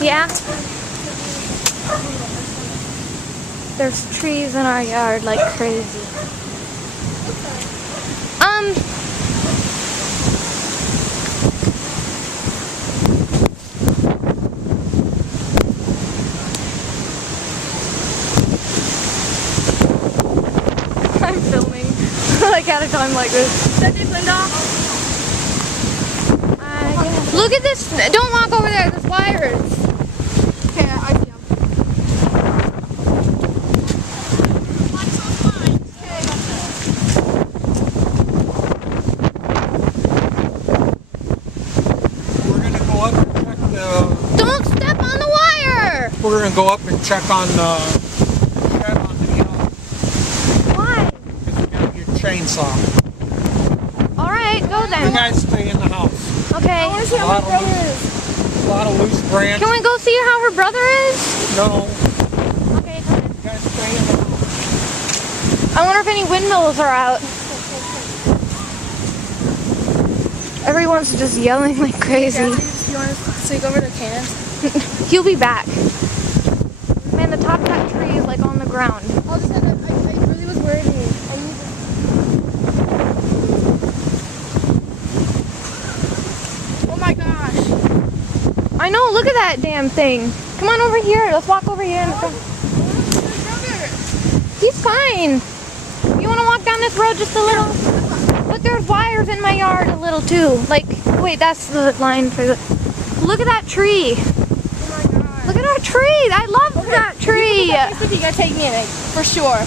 Yeah? There's trees in our yard like crazy. I'm filming like at a time like this. Look at this. Don't walk over there. There's wires. Okay, I see them. We're going to go up and check the... Don't step on the wire! We're going to go up and check on the shed on the hill. Why? Because we got your chainsaw. Alright, go You then. guys stay in the house. Okay. I want to see how my brother is. A lot of loose branches. Can we go see how her brother is? No. Okay, come on. You guys stay in the house. I wonder if any windmills are out. Everyone's just yelling like crazy. You want to sneak over to Cannon's? He'll be back. Man, the top of that tree is like on the ground. I'll just end up, I really was worried. I need to... Oh my gosh. I know, look at that damn thing. Come on over here. Let's walk over here. He's fine. You want to walk down this road just a little? But there's wires in my yard a little too. Like, wait, that's the line for the... Look at that tree. Oh my god. Look at our tree. I love that tree. You gotta take me in it, for sure.